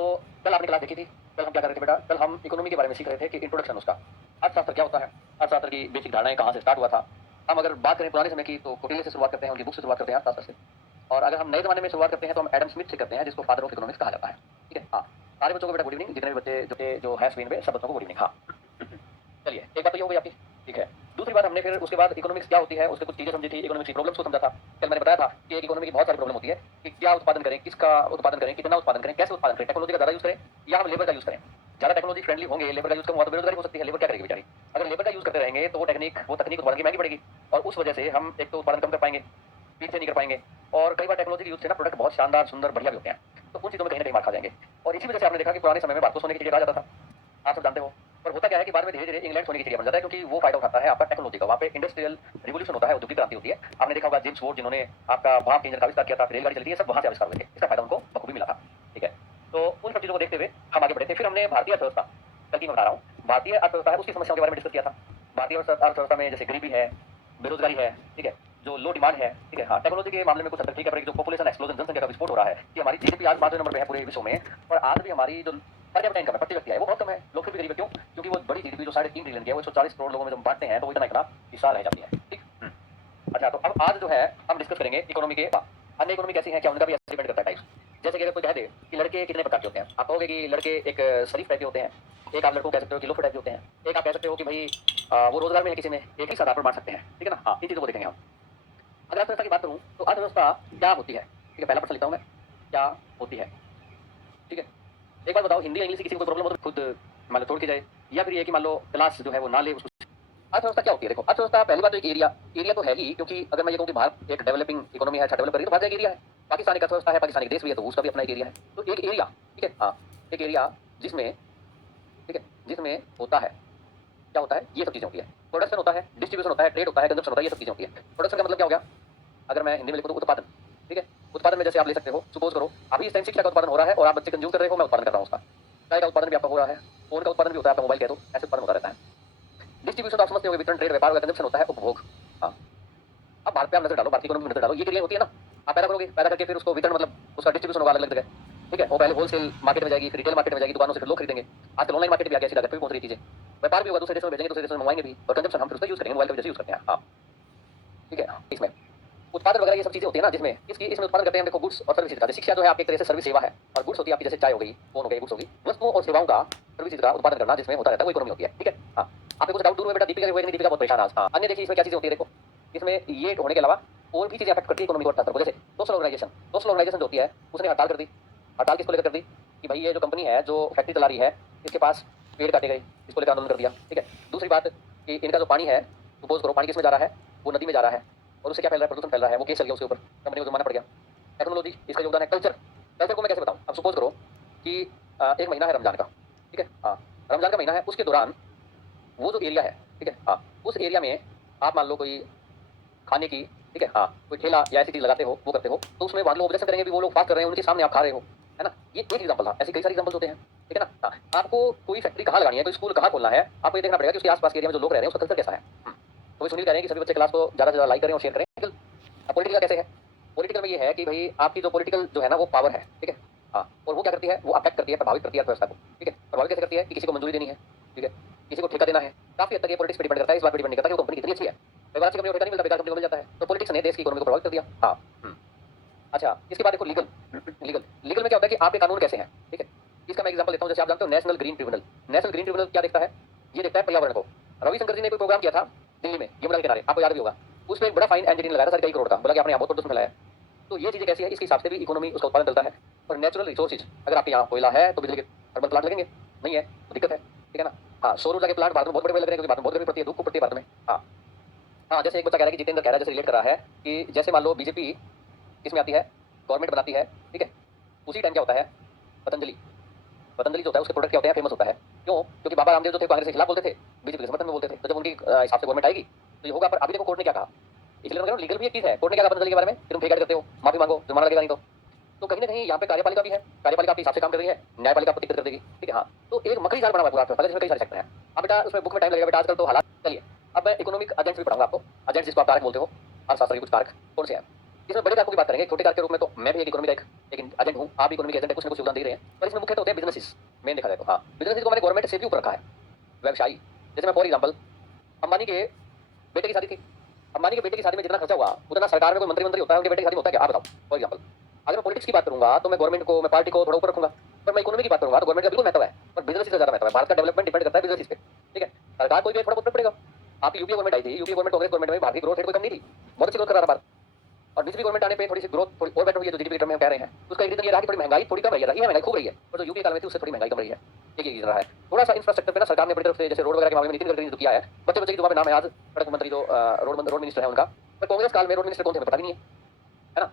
तो कल आपने क्लास देखी थी, कल हम क्या कर रहे थे बेटा, कल हम इकोनॉमी के बारे में सीख रहे थे कि इंट्रोडक्शन उसका, अर्थशास्त्र क्या होता है, अर्थशास्त्र की बेसिक धारणाएं कहाँ से स्टार्ट हुआ था। हम अगर बात करें पुराने समय की तो कोटिल्य से शुरुआत करते हैं, उनकी बुक से शुरुआत करते हैं अर्थशास्त्र से। और अगर हम नए जमाने में शुरुआत करते हैं तो हम एडम स्मिथ से करते हैं, जिसको फादर ऑफ इकोनॉमिक्स कहा जाता है। ठीक है, हाँ। सारे बच्चों को बेटा गुड इवनिंग, जितने भी बच्चे जो है स्क्रीन पे सब बच्चों को गुड इवनिंग। हाँ, चलिए, एक बात तो ये हो गई आपकी। ठीक है, दूसरी बात हमने फिर उसके बाद इकोनॉमिक्स क्या होती है उसके कुछ चीजें समझी थी, इकोनॉमिक्स की प्रॉब्लम्स को समझा था। कल मैंने बताया था कि एक इकोनॉमी की बहुत सारी प्रॉब्लम होती है कि क्या उत्पादन करें, किसका उत्पादन करें, कितना उत्पादन करें, कैसे उत्पादन करें, टेक्नोलॉजी का ज्यादा यूज करें या हम लेबर का यूज करें। ज्यादा टेक्नोलॉजी फ्रेंडली होंगे, लेबर का यूज कम हुआ तो बेरोजगारी हो सकती है, लेबर क्या करेगी बेचारी। अगर लेबर का यूज करते रहेंगे तो वो तकनीक उत्पादन की महंगी पड़ेगी और उस वजह से हम एक तो उत्पादन कम कर पाएंगे, स्पीड से नहीं कर पाएंगे। और कई बार टेक्नोलॉजी के यूज से ना प्रोडक्ट बहुत शानदार, सुंदर, बढ़िया भी होते हैं, तो उन चीजों में कहीं ना कहीं मार खा जाएंगे। और इसी वजह से आपने देखा कि पुराने समय में भारत को सोने की चिड़िया कहा जाता था, आप सब जानते हो। पर होता क्या है कि बाद में धीरे धीरे इंग्लैंड सोने की चिड़िया बन जाता है, क्योंकि वो फायदा उठाता है आपका टेक्नोलॉजी का। वहाँ पे इंडस्ट्रियल रिवोल्यूशन होता है, औद्योगिक क्रांति होती है। आपने देखा होगा जेम्स वॉट जिन्होंने आपका भाप इंजन का आविष्कार किया था, रेलगाड़ी चलती है, सब वहां से आविष्कार हुए थे, इसका फायदा उनको बखूबी मिला था। ठीक है, तो उन सब चीजों को देखते हुए हम आगे बढ़े थे। फिर हमने भारतीय अर्थव्यवस्था, कल की मैं बता रहा हूँ, भारतीय अर्थव्यवस्था है उसकी समस्याओं के बारे में डिस्कस किया था। भारतीय अर्थव्यवस्था में जैसे गरीबी है, बेरोजगारी है, ठीक है, जो लो डिमांड है, ठीक है, हाँ, टेक्नोलॉजी के मामले में कुछ हद तक ठीक है, पर जो पॉपुलेशन एक्सप्लोजन, जनसंख्या का विस्फोट हो रहा है कि हमारी जीडीपी आज 5वें नंबर पे है पूरे विश्व में, और आज भी हमारी जो पर कैपिटा इनकम है, प्रति व्यक्ति है, वो बहुत कम है। लोग फिर भी गरीब है, क्यों? क्योंकि वो बड़ी जीडीपी जो 3.5 ट्रिलियन की है, वो 140 करोड़ लोगों में जब बांटते हैं तो वो इतना इतना हिस्सा रह जाती है। ठीक। अच्छा, तो अब आज जो है हम डिस्कस करेंगे इकोनॉमी के अन्य इकोनॉमी कैसी है, क्या उनका भी डिपेंड करता है टाइप्स। जैसे कि अगर कोई कह दे कि लड़के कितने प्रकार के होते हैं, आप कहोगे कि लड़के एक शरीफ टाइप के होते हैं, एक आप लड़कों कह सकते हो कि लोफर टाइप के होते हैं, एक आप कह सकते हो कि भाई वो रोजगार में है, किसी में एक ही साथ आप बांट सकते हैं। ठीक है ना, हाँ, इन चीजों को देखेंगे हम। अगर अर्थव्यवस्था की बात करूँ तो अर्थव्यवस्था क्या होती है, ठीक है, पहला प्रश्न लिखता हूँ मैं, क्या होती है। ठीक है, एक बात बताओ, हिंदी या इंग्लिश की किसी को कोई प्रॉब्लम हो तो खुद मान लो छोड़ के जाए, या फिर ये कि मान लो क्लास जो है वो ना ले उसको। अर्थव्यवस्था क्या होती है, देखो, अर्थव्यवस्था पहली बात तो एक एरिया तो है ही, क्योंकि अगर मैं ये कहूँ कि भारत एक डेवलपिंग इकोनॉमी है, अच्छा डेवलप कर रही है, तो भारत एक एरिया है। पाकिस्तान एक अर्थव्यवस्था है, पाकिस्तान एक देश भी है, तो उसका भी अपना एक एरिया है। तो एक एरिया, ठीक है, हाँ, एक एरिया जिसमें, ठीक है, जिसमें होता है, क्या होता है, ये सब चीजें होती है। प्रोडक्शन होता है, डिस्ट्रीब्यूशन होता है, ट्रेड होता है, कंजप्शन होता है, ये सब चीजें होती है। प्रोडक्शन का मतलब क्या हो गया, अगर मैं हिंदी में लिखूँ तो उत्पादन। ठीक है, उत्पादन में जैसे आप ले सकते हो, सपोज करो अभी इस टाइम शिक्षा का उत्पादन हो रहा है और आप बच्चे कंज्यूम कर रहे हो, मैं उत्पादन कर रहा हूँ उसका। चाय का उत्पादन भी आपका हो रहा है, फोन का उत्पादन भी होता है, आपका मोबाइल कह दो, ऐसे उत्पादन होता रहता है। डिस्ट्रीब्यूशन तो आप समझते हो, वितरण, ट्रेड, व्यापार, कंजप्शन होता है, उपभोग। हाँ, अब भारत पे आप नजर डालो, भारत की इकोनॉमी में नजर डालो, ये क्रिया होती है ना, आप पैदा करोगे, पैदा करके फिर उसको वितरण मतलब उसका डिस्ट्रीब्यूशन होगा अलग अलग जगह। ठीक है, वो पहले होलसेल मार्केट में जाएगी, फिर रिटेल मार्केट में जाएगी, दुकानों से फिर लोग खरीदेंगे। आजकल ऑनलाइन मार्केट भी आ गया, सीधा घर पे भी पहुंच रही चीजें। व्यापार भी होगा, दूसरे देशों में भेजेंगे, दूसरे देशों में मंगवाएंगे भी, और कंजप्शन हम फिर उसका यूज करेंगे, मोबाइल का भी जैसे यूज करते हैं। हाँ, ठीक है, इसमें उत्पादन वगैरह ये सब चीजें होती है ना, जिसमें इसमें उत्पादन करते हैं। देखो, गुड्स और सर्विसेज का, शिक्षा जो है आपकी एक तरह से सर्विस सेवा है, और गुड्स होती है आपकी जैसे चाय हो गई, फोन हो गई, गुड्स होगी, वस्तुओं और सेवाओं का, सर्विसेज का उत्पादन करना जिसमें होता रहता है, वो इकोनॉमी होती है। ठीक है, हाँ, आपको कुछ डाउट दूर हुए बेटा, दीपिका हुए नहीं, दीपिका बहुत परेशान आज। हाँ, अन्य देखिए इसमें क्या चीजें होती है, देखो, इसमें ये होने के अलावा और भी चीजें अफेक्ट करती है इकोनॉमी को, अर्थशास्त्र को। जैसे सोशल ऑर्गेनाइजेशन जो होती है, उसने हड़ताल कर दी। हड़ताल किसको लेकर कर दी कि भाई ये जो कंपनी है जो फैक्ट्री चला रही है, इसके पास पेड़ काटे गए, इसको लेकर आंदोलन कर दिया। ठीक है, दूसरी बात कि इनका जो पानी है, सपोज करो पानी किसमें जा रहा है, वो नदी में जा रहा है, और उससे क्या फैल रहा है, प्रदूषण फैल रहा है, वो केस चल गया उसके ऊपर, कंपनी को जुर्माना पड़ गया। टेक्नोलॉजी इसका योगदान है। कल्चर को मैं कैसे बताऊं, अब सपोज करो कि एक महीना है रमजान का। ठीक है, हाँ, रमजान का महीना है, उसके दौरान वो जो एरिया है, ठीक है, हाँ, उस एरिया में आप मान लो कोई खाने की, ठीक है, हाँ, कोई ठेला या ऐसी चीज लगाते हो, वो करते हो, तो उसमें मान लो ऑब्जेक्शन करेंगे भी, वो लोग फास्ट कर रहे हैं, उनके सामने आप खा रहे हो, है ना, ये एक एग्जाम्पल था, ऐसे कई सारे एग्जाम्पल होते हैं। ठीक है ना, हाँ, आपको कोई फैक्ट्री कहाँ लगानी है, कोई स्कूल कहाँ खोलना है, आपको ये देखना पड़ेगा कि उसके आसपास के एरिया में जो लोग रह रहे हैं उसका कल्चर कैसा है। तो सुनील कह रहे हैं कि सभी बच्चे क्लास को ज्यादा से ज्यादा लाइक करें और शेयर करें। पॉलिटिकल कैसे है, पॉलिटिकल में ये है कि भाई आपकी जो पॉलिटिकल जो है ना वो पावर है। ठीक है, हाँ, और वो क्या करती है, वो अफेक्ट करती है, प्रभावित करती है अर्थव्यवस्था को। ठीक है, प्रभावित कैसे करती है कि किसी को मंजूरी देनी है, ठीक है, किसी को ठेका देना है, काफी हद तक ये पॉलिटिक्स पे डिपेंड करता है। इस बात पर डिपेंड करता है कि वो कंपनी कितनी अच्छी है। कई बार अच्छी कंपनी को ठेका नहीं मिलता, बेकार कंपनी को मिल जाता है, तो पॉलिटिक्स ने देश की इकोनॉमी को प्रभावित कर दिया। हाँ, अच्छा, इसके बाद देखो लीगल लीगल में क्या होता है कि आपके कानून कैसे हैं। ठीक है, इसका मैं एग्जांपल देता हूँ, जैसे आप जानते हो national green tribunal. National green tribunal क्या देखता है, ये देखता है पर्यावरण को। रविशंकर जी ने कोई प्रोग्राम किया था दिल्ली में, यमुना के किनारे, आपको याद भी होगा, उसमें एक बड़ा फाइन एंजिनियरिंग लगाया था, साढ़े कई करोड़ का, बोला कि आपने यहाँ बहुत प्रदूषण फैलाया। तो ये चीजें कैसी है, इसके हिसाब से भी इकोनॉमी उसका उत्पादन चलता है। और नेचुरल रिसोर्सेज, अगर आपके यहाँ कोयला है तो बिजली के थर्मल प्लांट लगेंगे, नहीं है तो दिक्कत है। ठीक है ना, हाँ, सौर ऊर्जा के प्लांट भारत में बहुत बड़े लग रहे हैं, क्योंकि भारत में बहुत गर्मी पड़ती है, धूप खूब पड़ती है भारत में। हाँ, हाँ, जैसे एक बच्चा कह रहा है कि जितेंद्र कह रहा है, जैसे रिलेट कर रहा है कि जैसे मान लो बीजेपी किसमें आती है, गवर्नमेंट बनाती है, ठीक है, उसी टाइम क्या होता है, पतंजलि पतंजलि जो होता है उसके प्रोडक्ट क्या होते हैं, फेमस होता है। क्यों? क्योंकि बाबा रामदेव जो थे कांग्रेस के खिलाफ बोलते थे, बीजेपी के समर्थन में बोलते थे, तो जब उनकी हिसाब से गवर्नमेंट आएगी तो ये होगा। पर अभी देखो कोर्ट ने क्या कहा, इसलिए मैं लीगल भी एक चीज है। कोर्ट ने क्या कहा पतंजलि के बारे में, फिर तुम फेक करते हो, माफी मांगो, जुर्माना लगेगा नहीं तो कहीं ना कहीं यहाँ पे कार्यपालिका भी है, कार्यपालिका आपके हिसाब से काम कर रही है, न्यायपालिका आपको दिक्कत कर देगी। ठीक है, हाँ, तो एक मकड़ी जाल बना हुआ है पूरा अर्थव्यवस्था, जिसमें कई सारे सेक्टर हैं। अब बेटा उसमें बुक में टाइम लगेगा बेटा, आजकल तो हालात। चलिए, अब मैं इकोनॉमिक एजेंट्स भी पढ़ाऊंगा आपको। एजेंट्स जिसको आप कारक बोलते हो, अर्थशास्त्र के कुछ कारक कौन से हैं, इसमें बड़े कारकों की बात करेंगे, छोटे कारक के रूप में तो मैं भी एक इकोनॉमी का एक एजेंट हूँ, आप भी इकोनॉमी के एजेंट है, कुछ ना कुछ योगदान दे रहे हैं, पर इसमें मुख्य तो होते हैं बिजनेसेस। मेन देखा जाए तो हाँ, बिजनेसेस को मैंने गवर्नमेंट से भी ऊपर रखा है। व्यवसायी, जैसे मैं फॉर एग्जाम्पल अंबानी के बेटे की शादी थी, अंबानी के बेटे की शादी में जितना खर्चा हुआ उतना सरकार में कोई मंत्री होता है उनके बेटे की शादी में होता है क्या, आप बताओ। फॉर एग्जाम्पल अगर मैं पॉलिटिक्स की बात करूंगा तो मैं गवर्नमेंट को, मैं पार्टी को थोड़ा ऊपर रखूंगा, पर मैं इकोनॉमी की बात करूंगा तो गवर्नमेंट का बिल्कुल महत्व है, पर बिजनेस से ज्यादा महत्व है। भारत का डेवलपमेंट डिपेंड करता है बिजनेस पे, ठीक है। सरकार कोई भी थोड़ा बहुत पड़ेगा। आपकी यूपीए गवर्नमेंट आई थी, यूपीए गवर्नमेंट कांग्रेस गवर्नमेंट में भारतीय ग्रोथ रेट कोई कम नहीं थी, बहुत अच्छी ग्रोथ कर रहा था भारत। और बीजेपी गवर्नमेंट आने पे थोड़ी सी ग्रोथ थोड़ी और बेटर हुई है, जो जीडीपी टर्म में हम कह रहे हैं। उसका एक रीजन ये रहा कि थोड़ी महंगाई थोड़ी कम रही है महंगाई खूब रही है, और जो यूपीए काल में थी उससे थोड़ी महंगाई कम रही है। एक रीजन रहा है। थोड़ा सा इंफ्रास्ट्रक्चर पे ना सरकार ने अपनी तरफ से, जैसे रोड वगैरह के मामले में नितिन गडकरी ने जो किया है, बच्चे बच्चे की दुआ में नाम है आज सड़क मंत्री जो रोड मिनिस्टर है उनका, पर कांग्रेस काल में रोड मिनिस्टर कौन थे हमें पता भी नहीं है ना।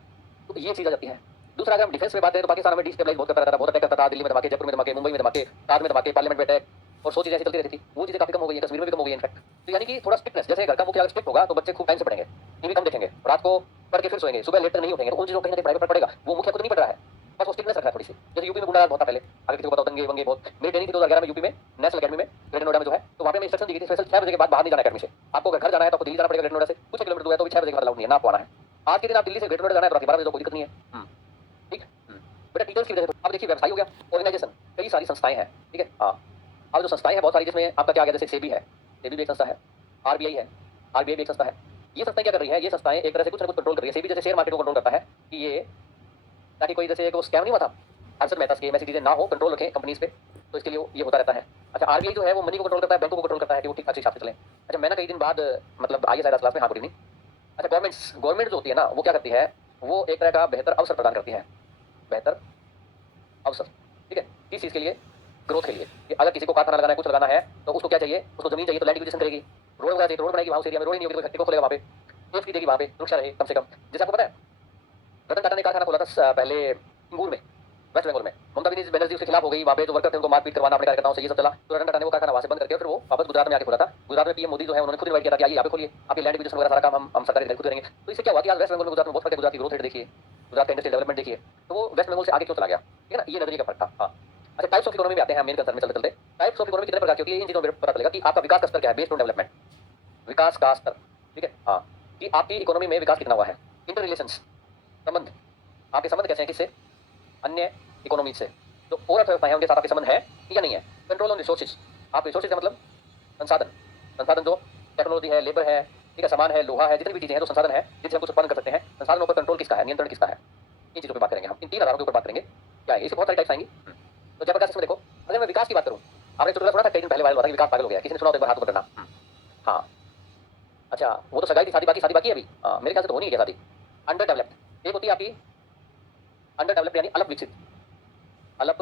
तो ये चीज आ जाती है। दूसरा अगर हम डिफेंस में बात करें तो पाकिस्तान में डिस्टेबलाइज बहुत करता रहता था, बहुत अटैक करता था, दिल्ली में धमाके, जयपुर में धमाके, मुंबई में धमाके, ताज में धमाके, पार्लियामेंट में अटैक, और सो चीजें ऐसी चलती रहती थी। वो चीजें काफी कम हो गई है, कश्मीर में भी कम हो गई है इनफैक्ट। तो यानी कि थोड़ा स्ट्रिक्टनेस, जैसे घर का मुखिया अगर स्ट्रिक्ट होगा तो बच्चे खूब टाइम से पढ़ेंगे, टीवी कम देखेंगे, रात को पढ़ के फिर सोएंगे, सुबह लेट तक नहीं उठेंगे, तो उन चीजों को कहीं ना कहीं पढ़ाई पर पड़ेगा। वो मुखिया खुद नहीं पढ़ रहा है, बस वो स्ट्रिक्टनेस रख रहा है थोड़ी सी। जैसे यूपी में गुंडाराज बहुत था पहले, अगर किसी को पता हो, दंगे वंगे बहुत। मेरी ट्रेनिंग थी 2011 में यूपी में नेशनल अकेडमी में ग्रेटर नोएडा में जो है, तो वहाँ पे मैं इंस्ट्रक्शन दी गई थी स्पेशल 6 बजे के बाद बाहर नहीं जाना अकेडमी से। आपको अगर घर जाना है तो आपको दिल्ली जाना पड़ेगा, ग्रेटर नोएडा से कुछ किलोमीटर दूर है तो भी 6 बजे के बाद अलाउड नहीं है, ना आपको आना है। आज के दिन आप दिल्ली से ग्रेटर नोएडा जाना है तो रात 12 बजे तो कोई दिक्कत नहीं है, ठीक। बेटा डिटेल्स की वजह से अब देखिए व्यवसाय हो गया, ऑर्गेनाइजेशन, कई सारी संस्थाएं हैं, ठीक है। हाँ, अब जो संस्थाएं हैं बहुत सारी, जिसमें आपका क्या आ गया, जैसे सेबी है, सेबी भी एक संस्था है, आरबीआई है, आरबीआई भी एक संस्था है। ये संस्थाएं क्या कर रही है, ये संस्थाएं एक तरह से कुछ ना कुछ कंट्रोल कर रही है। सेबी जैसे शेयर मार्केट को कंट्रोल करता है कि ये, ताकि कोई जैसे एक वो स्कैम नहीं हुआ था हर्षद मेहता स्कीम, ऐसी चीजें ना हो, कंट्रोल रखें कंपनीज पे, तो इसके लिए ये होता रहता है। अच्छा, आरबीआई जो है वो मनी को कंट्रोल करता है, बैंकों को कंट्रोल करता है कि वो ठीक ठाक से हिसाब से चले। अच्छा, मैं ना कई दिन बाद मतलब आई है क्लास में, हाँ गुड इवनिंग। अच्छा, गवर्नमेंट जो होती है ना वो क्या करती है, वो एक तरह का बेहतर अवसर प्रदान करती है, बेहतर अवसर, ठीक है। किस चीज के लिए, ग्रोथ के लिए। कि अगर किसी को कारखाना लगाना है, कुछ लगाना है, तो उसको क्या चाहिए, उसको जमीन चाहिए तो लैंड एक्विजिशन करेगी, रोड वगैरह चाहिए तो रोड बनाएगी, वहाँ उस एरिया में रोड नहीं होगी तो फैक्ट्री को खोलेगा, वहाँ पे सेफ्टी देगी, वहाँ पे सुरक्षा रहे कम से कम। जैसे आपको पता है रतन टाटा ने कारखाना खोला था पहले इंगूर में, वेस्ट बंगाल में, ममता बनर्जी उसके खिलाफ हो गई, वहाँ पे जो वर्कर थे उनको मारपीट करवाना अपने कार्यकर्ताओं से, ये सब चला। तो रतन टाटा ने वो कारखाना वहाँ से बंद करके फिर वो वापस गुजरात में आके खोला था। गुजरात में पीएम मोदी जो है उन्होंने खुद इन्वाइट किया था कि आइए यहाँ पे खोलिए, आपकी लैंड एक्विजिशन वगैरह सारा काम हम सरकारी खुद करेंगे। तो इससे क्या हुआ कि आज वेस्ट बंगाल में गुजरात में बहुत फर्क है। गुजरात की ग्रोथ रेट देखिए, गुजरात का इंडस्ट्रियल डेवलपमेंट देखिए, तो वो वेस्ट बंगाल से आगे क्यों चला गया, ठीक है ना, ये नजरिए का फर्क था। हाँ, अच्छा, टाइप्स ऑफ इकोनॉमी में आते हैं मेन कंसर्न में चलते चलते। टाइप्स ऑफ इकोनॉमी कितने प्रकार की होती है, इन चीजों में पता चलेगा कि आपका विकास का स्तर क्या है, बेस्ड ऑन डेवलपमेंट, विकास का स्तर, ठीक है। हाँ, कि आपकी इकोनॉमी में विकास कितना हुआ है। इंटर रिलेशंस, संबंध, आपके संबंध कैसे हैं, किससे, अन्य इकोनॉमी से। जो और अर्थव्यवस्था है उनके साथ आपके संबंध है या नहीं है। कंट्रोल ऑन रिसोर्सेज, आप रिसोर्सेज का मतलब संसाधन, संसाधन जो टेक्नोलॉजी है, लेबर है, ठीक है, सामान है, लोहा है, जितनी भी चीजें हैं तो संसाधन है जिनसे हम कुछ उत्पादन कर सकते हैं। संसाधनों पर कंट्रोल किसका है, नियंत्रण किसका है, इन चीजों पर बात करेंगे हम। इन 3 आधारों के ऊपर बात करेंगे, क्या है, इसकी बहुत सारी टाइप्स आएंगी। तो जयप्रकाश इसमें देखो, अगर मैं विकास की बात करूँ, आपने चुटकुला सुना था कई दिन पहले वायरल हुआ था कि विकास पागल हो गया, किसी ने सुना हो तो एक बार हाथ ऊपर करना। हाँ, अच्छा, वो तो सगाई थी, शादी बाकी है अभी, मेरे ख्याल से तो होनी है क्या शादी। अंडर डेवलप्ड, एक होती है आपकी अंडर डेवलप्ड यानी अल्प विकसित, अल्प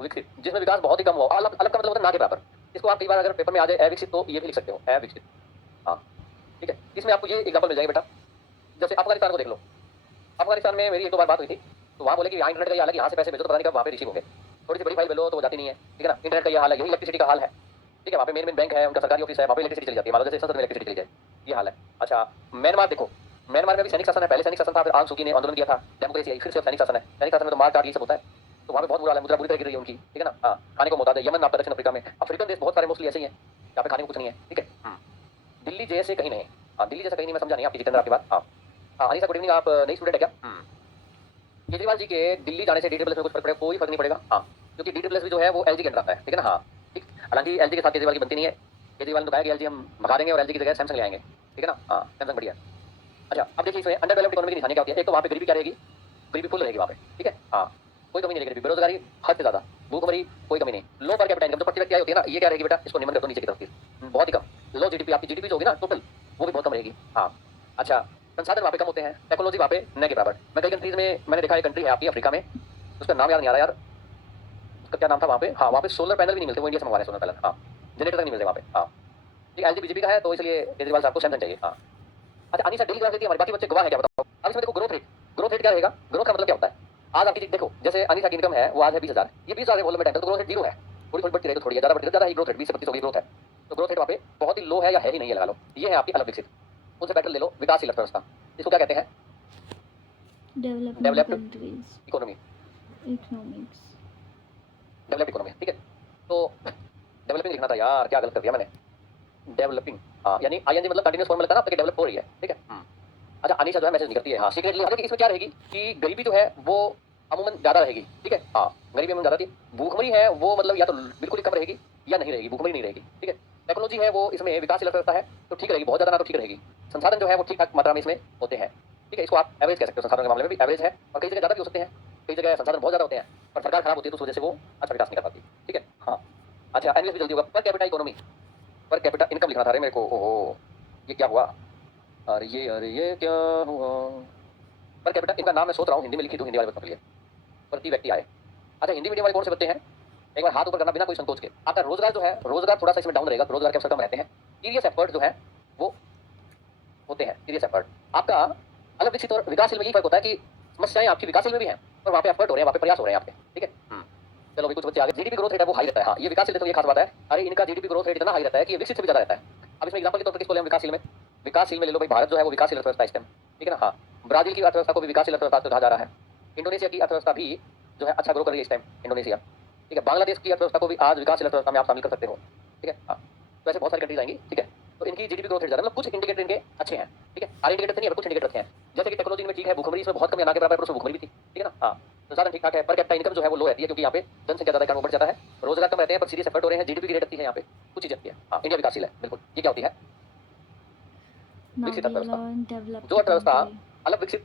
विकसित जिसमें विकास बहुत ही कम हो। अल्प अल्प का मतलब होता है ना के बराबर। इसको आप कई बार अगर पेपर में आ जाए अविकसित तो ये भी लिख सकते हो, अविकसित। हाँ, ठीक है, इसमें आपको ये एग्जाम्पल मिल जाएगा बेटा। जैसे अफगानिस्तान को देख लो, अफगानिस्तान में मेरी एक दो बार बात हुई थी, तो वहाँ बोले कि यहाँ इंटरनेट का ये हाल है कि यहाँ से पैसे भेजो तो पता नहीं कब वहाँ पे रिसीव होंगे। थोड़ी सी बड़ी फाइल भेजो तो वो जाती नहीं है, ठीक है ना। इंटरनेट का ये हाल है, यही इलेक्ट्रिसिटी का हाल है, ठीक है। वहाँ पे मेन बैंक है, उनका सरकारी ऑफिस है, वहाँ पे इलेक्ट्रिसिटी चली जाती है, मान लो जैसे संसद में इलेक्ट्रिसिटी चली जाए, ये हाल है। अच्छा, म्यांमार देखो, म्यांमार में भी सैनिक शासन है, पहले सैनिक शासन था, फिर आंग सूकी ने आंदोलन किया था, डेमोक्रेसी आई, फिर से सैनिक शासन है। सैनिक शासन में तो मार काट ये सब होता है, तो वहाँ पे बहुत बुरा हाल है, मुद्रा बुरी तरह गिर रही है उनकी, ठीक है ना। हाँ, खाने को मोहताज है। यमन आपका दक्षिण अफ्रीका में, अफ्रीकन देश बहुत सारे मोस्टली ऐसे ही हैं यहाँ पे खाने को कुछ नहीं है, ठीक है। दिल्ली जैसे कहीं नहीं, हाँ दिल्ली जैसे कहीं नहीं, मैं समझा नहीं आपकी जितेंद्र आपकी बात। हाँ हाँ, अनिशा गुड इवनिंग, आप नई स्टूडेंट है क्या। केजरीवाल जी के दिल्ली जाने से डीडब्ल्यूएस में कुछ फर्क पड़ेगा, कोई फर्क नहीं पड़ेगा। हाँ, क्योंकि डीडब्ल्यूएस भी जो है वो एलजी के अंदर आता है, ठीक है ना। हाँ, ठीक, हालांकि एलजी के साथ केजरीवाल की बनती नहीं है। केजरीवाल ने कहा कि एलजी हम भगा देंगे और एलजी की जगह सैमसंग ले आएंगे, ठीक है ना। हाँ, सैमसंग बढ़िया। अच्छा, अब देखिए इसमें अंडर डेवलप्ड इकोनॉमी की निशानी क्या होती है। एक तो वहाँ पे गरीबी क्या रहेगी, गरीबी फुल रहेगी वहाँ पे, ठीक है। हाँ, कोई कमी नहीं रहेगी, बेरोजगारी हद से ज्यादा, भूखमरी कोई कमी नहीं। लो पर कैपिटा इनकम जो प्रति व्यक्ति आय होती है ना, ये क्या रहेगी बेटा, इसको निम्न कर दो नीचे की तरफ की, बहुत ही कम। लो जीडीपी, आपकी जीडीपी जो होगी ना टोटल, वो भी बहुत कम रहेगी। हाँ, अच्छा, संसाधन वहाँ पे कम होते हैं, टेक्नोलॉजी वहाँ पे न के बराबर। मैं कई कंट्रीज में मैंने देखा, एक कंट्री है आपकी अफ्रीका में, उसका नाम याद नहीं आ रहा यार, उसका क्या नाम था वहाँ पे। हाँ, वहाँ पे सोलर पैनल भी नहीं मिलते, वो इंडिया से मंगवा रहे हैं सोलर पैनल। हाँ, जनरेटर तक नहीं मिलते वहाँ पे। हाँ, ठीक, एलजी बीजेपी का है तो इसलिए केजरीवाल साहब को सैमसंग चाहिए। हाँ, अच्छा, अनिशा डेली क्लास लेती है हमारे, बाकी बच्चे गवाह है क्या बताओ। अब इसमें देखो ग्रोथ रेट, ग्रोथ रेट क्या रहेगा, ग्रोथ का मतलब क्या होता है। आज आपकी देखो, जैसे अनिशा की इनकम है वो आज है 20,000, ये 20,000 डेवलपमेंट है तो ग्रोथ रेट 0 है, थोड़ी थोड़ी बढ़ती रही तो थोड़ी ज़्यादा बढ़ती ज़्यादा ही ग्रोथ रेट 20 से 25 होगी ग्रोथ है, तो ग्रोथ रेट वहाँ पे बहुत ही लो है या है ही नहीं है लगा लो। ये है आपकी अलग विकसित, उनसे बेटर ले लो विकासशील अर्थव्यवस्था, इसको क्या कहते हैं, developed economy, economics, developed economy, ठीक है। तो डेवलपिंग लिखना था यार, क्या गलत कर दिया मैंने, डेवलपिंग। हाँ, यानी आईएनजी मतलब कंटीन्यूअस फॉर्म में लगता है ना, आपके डेवलप हो रही है, ठीक है। अच्छा, अनीशा जो है मैसेज नहीं करती है, हाँ सीक्रेटली। देखिए इसमें क्या रहेगी कि गरीबी जो है वो अमूमन ज़्यादा रहेगी, ठीक है, हाँ गरीबी अमूमन ज़्यादा थी। भूखमरी है वो मतलब या तो बिल्कुल ही कम रहेगी या नहीं रहेगी, भूखमरी नहीं रहेगी, ठीक है। टेक्नोलॉजी है वो इसमें विकासशील अर्थव्यवस्था है तो ठीक रहेगी, बहुत ज़्यादा ना तो ठीक रहेगी। संसाधन जो है वो ठीक ठाक मात्रा में इसमें होते हैं, ठीक है, इसको आप एवरेज कह सकते हो। संसाधन के मामले में भी एवरेज है और कई जगह ज़्यादा भी हो सकते हैं, कई जगह संसाधन बहुत ज़्यादा होते हैं पर सरकार खराब होती है तो उस वजह से वो अच्छा विकास नहीं कर पाती, ठीक है, हाँ। अच्छा, एनएस भी जल्दी होगा। Per capita economy, per capita income लिखना था रे मेरे को, ओहो ये क्या हुआ, अरे ये क्या हुआ। पर कैपिटा इनका नाम मैं सोच रहा हूँ हिंदी में लिखी दूँ हिंदी वाले बच्चों के लिए, प्रति व्यक्ति आय। अच्छा, हिंदी मीडियम वाले कौन से बच्चे हैं, एक बार हाथ ऊपर करना बिना कोई संकोच के। आपका रोजगार जो है, रोजगार थोड़ा सा इसमें डाउन रहेगा, रोजगार के अवसर कम रहते हैं। सीरियस एफर्ट जो है वो होते हैं, सीरियस एफर्ट। आपका अलग विकसित और विकासशील में यही फर्क होता है कि समस्याएं आपकी विकासशील में भी हैं और वहाँ पे एफर्ट हो रहे हैं, वहाँ पे प्रयास हो रहे हैं आपके, ठीक है। चलो अभी कुछ बच्चे आगे। जीडीपी ग्रोथ रेट है वो हाई रहता है, हाँ ये विकासशील तो ये खास बात है। अरे इनका जीडीपी ग्रोथ रेट इतना हाई रहता है कि ये विकसित से भी ज्यादा रहता है। अब इसमें एग्जांपल के तौर पर किसको लें विकासशील में, विकासशील में ले लो भाई भारत जो है वो विकासशील अर्थव्यवस्था इस टाइम, ठीक है ना, हाँ। ब्राजील की अर्थव्यवस्था को भी विकासशील अर्थव्यवस्था कहा जा रहा है। इंडोनेशिया की अर्थव्यवस्था भी जो है अच्छा ग्रो कर रही है इस टाइम, इंडोनेशिया, ठीक है। बांग्लादेश की अर्थव्यवस्था को भी आज विकासशील अर्थव्यवस्था में आप शामिल कर सकते हो, ठीक है, हाँ। तो ऐसे बहुत सारी कंट्रीज आएंगी, ठीक है। तो इनकी जीडीपी ग्रोथ रेट ज्यादा, मतलब कुछ इंडिकेटर इनके अच्छे हैं, ठीक है। सारे इंडिकेटर नहीं है, कुछ इंडिकेटर अच्छे हैं। जैसे कि टेक्नोलॉजी में ठीक है, भूखमरी इसमें बहुत कम या ना के बराबर है, पर उसमें भूखमरी भी थी, ठीक है ना, हाँ। संसाधन ठीक ठाक है। पर कैपिटा इनकम जो है वो लो रहती है क्योंकि यहाँ पे जनसंख्या ज्यादा कारण बढ़ जाता है। रोजगार कम रहते हैं पर सीरियस एफर्ट हो रहे हैं, जीडीपी की रेट अच्छी है यहाँ पे, कुछ चीजें अच्छी है, हाँ। इंडिया विकासशील है बिल्कुल। ये क्या होती है, Now विकसित we अर्थव्यवस्था। learn developed जो अर्थव्यवस्था country. अलग विकसित